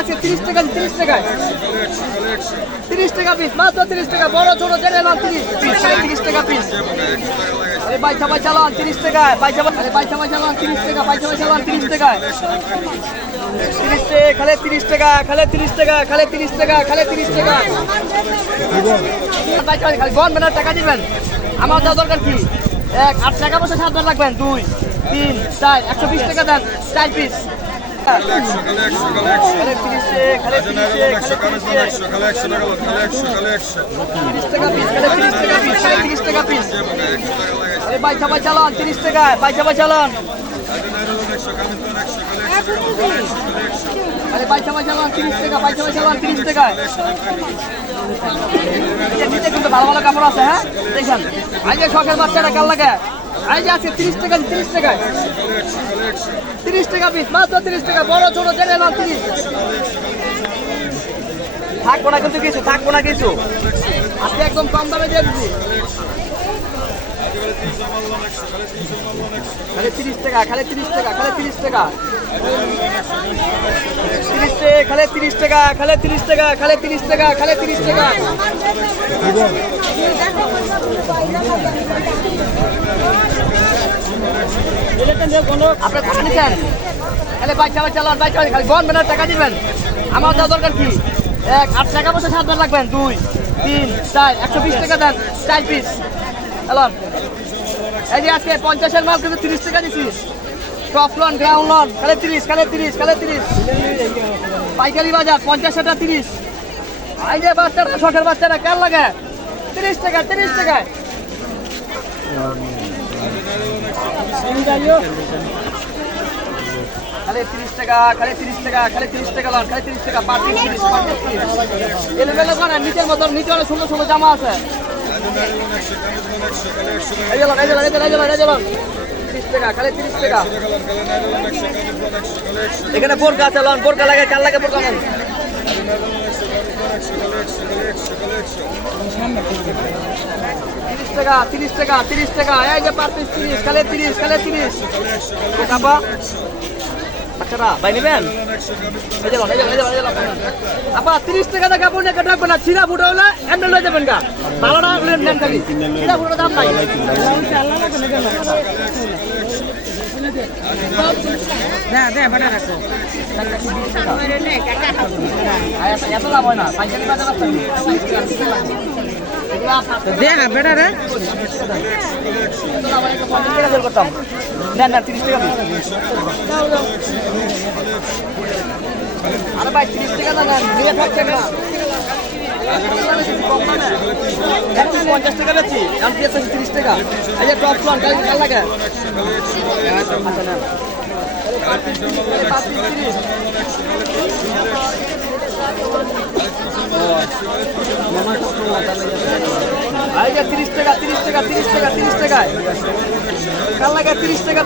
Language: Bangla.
আছে, তিরিশ টাকা, তিরিশ টাকায়। তিরিশ টাকা পিস মাত্র তিরিশ টাকা, বড়, ছোট, জেনে নাম তিরিশ। তিরিশ টাকা পিস আরে বাইশা বাই চালান তিরিশ টাকায়। বাইশা বাই আরে বাইশা বাই চালান তিরিশ টাকা বাইশা বাই চালান তিরিশ টাকায়। তিরিশ টাকা, খালে তিরিশ টাকা, খালে তিরিশ টাকা, খালে তিরিশ টাকা, খালে তিরিশ টাকা। খালি বন বেনার টাকা দিবেন। আমার দেওয়া দরকার কি? এক, আট টাকা বসে সাত লাগবেন দুই, তিন, চার, একশো বিশ টাকা দেন। চার পিস তিরিশ টাকা টাকা টাকা কিন্তু ভালো ভালো কাপড় আছে হ্যাঁ দেখেন যে শখের বাচ্চাটা কাল লাগে আই যে আছে, তিরিশ টাকা, তিরিশ টাকায়। তিরিশ টাকা পিস মাত্র তিরিশ টাকা, বড়, ছোট জেনে নাম তিরিশ। থাকব না কিন্তু কিছু, থাকব না কিছু। আপনি একদম কম দামে দিয়ে দিচ্ছি খালি তিরিশ টাকা, খালি তিরিশ টাকা, খালি তিরিশ টাকা। তিরিশ টাকা, খালি তিরিশ টাকা, খালি তিরিশ টাকা, খালি তিরিশ টাকা, খালি তিরিশ টাকা। আপনি টাকা নিচ্ছেন খালি বাইক চালান চালান বাইক চালান খালি গন বেনার টাকা দিবেন। আমার দেওয়া দরকার কি? এক, আট টাকা বসে সাত বার লাগবেন দুই, তিন, চার, একশো বিশ টাকা দেন, চার পিস এই যে আজকে পঞ্চাশের মাল কিন্তু তিরিশ টাকা দিচ্ছি টপ লন গ্রাউন্ড লন খালে তিরিশ খালে তিরিশ খালে তিরিশ। পাইকারি বাজার, পঞ্চাশ তিরিশ। এই যে বাচ্চারা শখের বাচ্চারা লাগে? তিরিশ টাকা, তিরিশ খালি তিরিশ টাকা, খালি তিরিশ টাকা, খালি তিরিশ টাকা তিরিশ টাকা তিরিশ নিচের মতো নিচে অনেক সুন্দর সুন্দর জামা আছে। এখানে বোরকা আছে, লন, বোরকা লাগে কার লাগে বোরকা লন তিরিশ টাকা তিরিশ টাকা তিরিশ টাকা, এই যে পিস, তিরিশ, খালি তিরিশ খালি তিরিশ। বাচ্চারা ভাই নেবেন। আপা তিরিশ টাকা টাকা কাপড় নিয়ে কাটবে না। ছিঁড়া ফুটো হলে এমনি লয়ে যাবেন গা। ভালোটা নেন নেন খালি। ছিঁড়া ফুটোর দাম নাই। দে দে বাটা রাখো। এত- লাভ হয় না। পাইকারি বাজার রে একটু করতাম। নেন নেন তিরিশ টাকা আরে ভাই, তিরিশ টাকা না নেন নিয়ে থাকছেন না পঞ্চাশ টাকা বেচি আমি দিয়েছি তিরিশ টাকা। এই যে টপ লাগে। আচ্ছা যে তিরিশ টাকা তিরিশ টাকা তিরিশ টাকা তিরিশ টাকায়। কাল লাগা 30 টাকা?